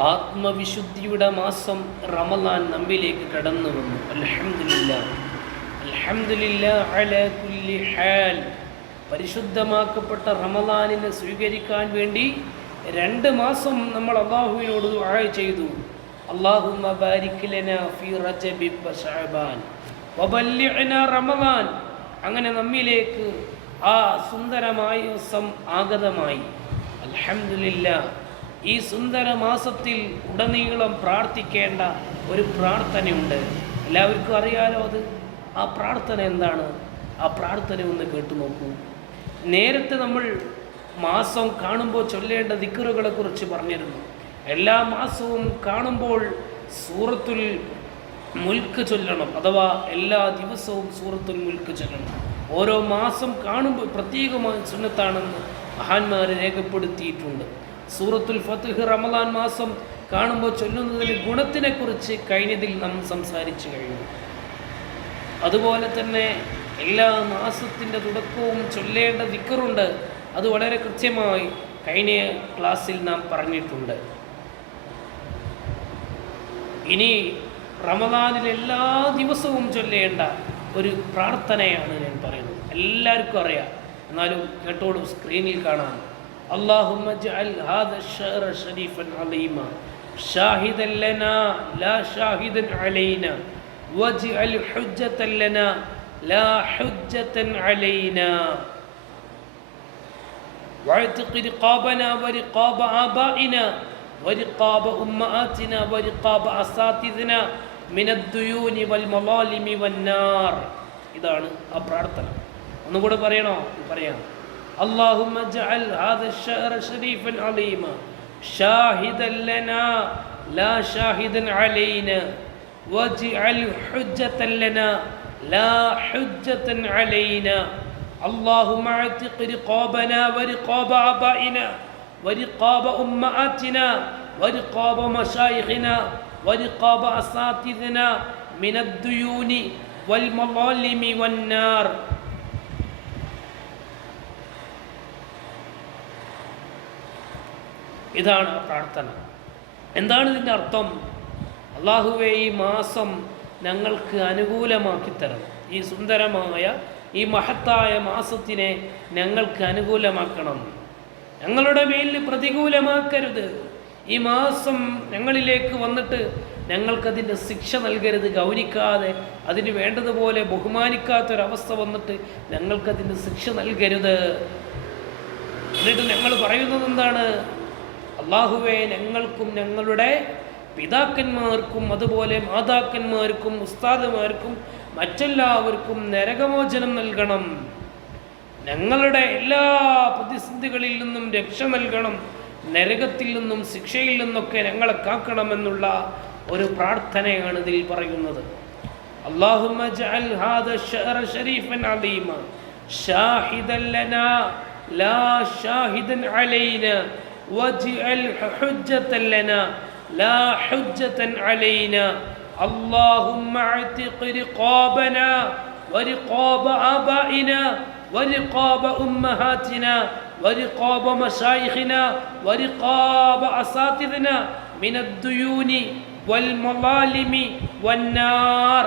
ആത്മവിശുദ്ധിയുടെ മാസം റമലാൻ നമ്മിലേക്ക് കടന്നു വന്നു. അലഹമില്ല ഹാൽ. പരിശുദ്ധമാക്കപ്പെട്ട റമലാനിനെ സ്വീകരിക്കാൻ വേണ്ടി രണ്ട് മാസം നമ്മൾ അള്ളാഹുവിനോട് ദുആ ചെയ്തു. അങ്ങനെ നമ്മിലേക്ക് ആ സുന്ദരമായ ദിവസം ആഗതമായി. അൽഹംദുലില്ലാ. ഈ സുന്ദര മാസത്തിൽ ഉടനീളം പ്രാർത്ഥിക്കേണ്ട ഒരു പ്രാർത്ഥനയുണ്ട്. എല്ലാവർക്കും അറിയാലോ അത്? ആ പ്രാർത്ഥന എന്താണ്? ആ പ്രാർത്ഥന ഒന്ന് കേട്ടു നോക്കൂ. നേരത്തെ നമ്മൾ മാസം കാണുമ്പോൾ ചൊല്ലേണ്ട ദിക്കറുകളെ കുറിച്ച് പറഞ്ഞിരുന്നു. എല്ലാ മാസവും കാണുമ്പോൾ സൂറത്തുൽ മുൽക്ക് ചൊല്ലണം. അഥവാ എല്ലാ ദിവസവും സൂറത്തുൽ മുൽക്ക് ചൊല്ലണം. ഓരോ മാസം കാണുമ്പോൾ പ്രത്യേകമായി സുന്നത്താണെന്ന് മഹാന്മാർ രേഖപ്പെടുത്തിയിട്ടുണ്ട്. സൂറത്തുൽ ഫത്തുഹ് റമദാൻ മാസം കാണുമ്പോൾ ചൊല്ലുന്നതിന് ഗുണത്തിനെക്കുറിച്ച് കഴിഞ്ഞതിൽ നാം സംസാരിച്ചു കഴിഞ്ഞു. അതുപോലെ തന്നെ എല്ലാ മാസത്തിന്റെ തുടക്കവും ചൊല്ലേണ്ട ദിക്കറുണ്ട്. അത് വളരെ കൃത്യമായി കഴിഞ്ഞ ക്ലാസ്സിൽ നാം പറഞ്ഞിട്ടുണ്ട്. ഇനി റമദാനിൽ എല്ലാ ദിവസവും ചൊല്ലേണ്ട ഒരു പ്രാർത്ഥനയാണ് ഞാൻ പറയുന്നത്. എല്ലാവർക്കും അറിയാം. എന്നാലും കേട്ടോളൂ സ്ക്രീനിൽ കാണാം. اللهم اجعل هذا الشهر شريفا عظيما شاهدا لنا لا شاهدا علينا واجعل حجة لنا لا حجة علينا واعتق رقابنا ورقاب آبائنا ورقاب أمهاتنا ورقاب أساتذنا من الديون والمظالم والنار ഇതാണ് ആ പ്രാർത്ഥന ഒന്നുകൂടെ പറയണോ പറയാം اللهم اجعل هذا الشهر شريفا عظيما شاهدا لنا لا شاهدا علينا. واجعل حجة لنا لا حجة علينا. اللهم اعتق رقابنا ورقاب آبائنا ورقاب أمهاتنا ورقاب مشايخنا ورقاب أساتذنا من الديون والمظالم والنار. ഇതാണ് പ്രാർത്ഥന. എന്താണ് ഇതിന്റെ അർത്ഥം? അള്ളാഹുവെ ഈ മാസം ഞങ്ങൾക്ക് അനുകൂലമാക്കി തരണം ഈ സുന്ദരമായ ഈ മഹത്തായ മാസത്തിനെ ഞങ്ങൾക്ക് അനുകൂലമാക്കണം. ഞങ്ങളുടെ മേലിൽ പ്രതികൂലമാക്കരുത്. ഈ മാസം ഞങ്ങളിലേക്ക് വന്നിട്ട് ഞങ്ങൾക്കതിന്റെ ശിക്ഷ നൽകരുത്. ഗൗനിക്കാതെ അതിന് വേണ്ടതുപോലെ ബഹുമാനിക്കാത്തൊരവസ്ഥ വന്നിട്ട് ഞങ്ങൾക്കതിന്റെ ശിക്ഷ നൽകരുത്. എന്നിട്ട് ഞങ്ങൾ പറയുന്നത് എന്താണ്? അള്ളാഹുവെ ഞങ്ങൾക്കും ഞങ്ങളുടെ പിതാക്കന്മാർക്കും അതുപോലെ മാതാക്കന്മാർക്കും ഉസ്താദുമാർക്കും മറ്റെല്ലാവർക്കും നരകമോചനം നൽകണം ഞങ്ങളുടെ എല്ലാ പ്രതിസന്ധികളിൽ നിന്നും രക്ഷ നൽകണം നരകത്തിൽ നിന്നും ശിക്ഷയിൽ നിന്നൊക്കെ ഞങ്ങളെ കാക്കണമെന്നുള്ള ഒരു പ്രാർത്ഥനയാണ് ഇതിൽ പറയുന്നത് اللهم اجعل هذا الشهر شريفا عظيما شاهدا لنا لا شاهدا علينا واجعل حجة لنا لا حجة علينا اللهم اعتق رقابنا ورقاب آبائنا ورقاب أمهاتنا ورقاب مشايخنا ورقاب أساتذنا من الديون والمظالم والنار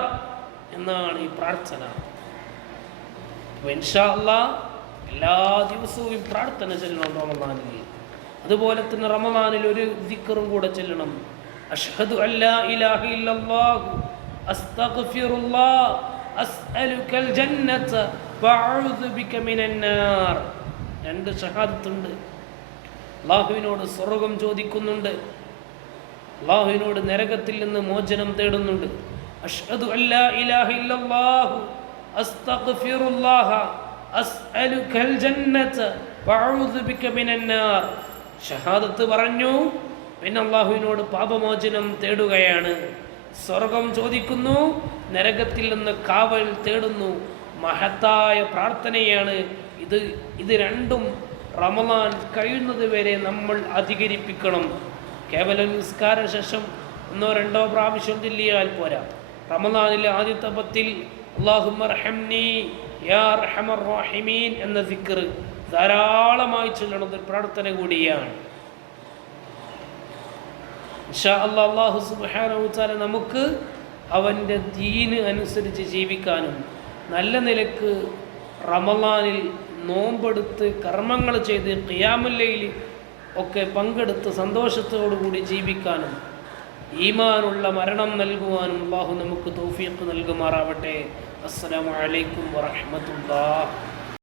എന്നാണ് ഈ പ്രാർത്ഥന അപ്പോൾ ഇൻഷാ അല്ലാ എല്ലാ ദിവസവും ഈ പ്രാർത്ഥന ചെല്ലണം റമദാനിൽ അതുപോലെ തന്നെ റമദാനിൽ ഒരു ദിക്കറും കൂടെ ചെല്ലണം. അഷ്ഹദു അല്ലാ ഇലാഹ ഇല്ലല്ലാഹു അസ്തഗ്ഫിറുല്ലാഹ് അസ്അലുക്കൽ ജന്നത വഅഊദു ബിക മിനന്നാർ നാർ. രണ്ട് ഷഹാദത്തുണ്ട്. അള്ളാഹുവിനോട് സ്വർഗം ചോദിക്കുന്നുണ്ട്. അള്ളാഹുവിനോട് നരകത്തിൽ നിന്ന് മോചനം തേടുന്നുണ്ട്. അഷ്ഹദു അല്ലാ ഇലാഹ ഇല്ലല്ലാഹു അസ്തഗ്ഫിറുല്ലാഹ അസ്അലുക്കൽ ജന്നത വഅഊദു ബിക മിനൻ നാർ. ഷഹാദത്ത് പറഞ്ഞു. പിന്നെ അള്ളാഹുവിനോട് പാപമോചനം തേടുകയാണ്. സ്വർഗം ചോദിക്കുന്നു. നരകത്തിൽ നിന്ന് കാവൽ തേടുന്നു. മഹത്തായ പ്രാർത്ഥനയാണ് ഇത്. ഇത് രണ്ടും റമലാൻ കഴിയുന്നത് വരെ നമ്മൾ അധികരിപ്പിക്കണം. കേവല നിസ്കാര ശേഷം ഒന്നോ രണ്ടോ പ്രാവശ്യം ചൊല്ലിയാൽ പോരാ. റമലാനിലെ ആദ്യത്തെ പത്തിൽ അള്ളാഹുമർഹംനി യാ റഹമർ റഹിമീൻ എന്ന ദിക്ർ ധാരാളമായി ചൊല്ലണത് പ്രാർത്ഥന കൂടിയാണ്. നമുക്ക് അവന്റെ ദീന് അനുസരിച്ച് ജീവിക്കാനും നല്ല നിലയ്ക്ക് റമലാനിൽ നോമ്പെടുത്ത് കർമ്മങ്ങൾ ചെയ്ത് ഖിയാമുല്ലയിൽ ഒക്കെ പങ്കെടുത്ത് സന്തോഷത്തോടുകൂടി ജീവിക്കാനും ഈമാനുള്ള മരണം നൽകുവാനും അള്ളാഹു നമുക്ക് തൗഫീഖ് നൽകുമാറാവട്ടെ. അസ്സലാമു അലൈക്കും വറഹ്മത്തുള്ളാഹി.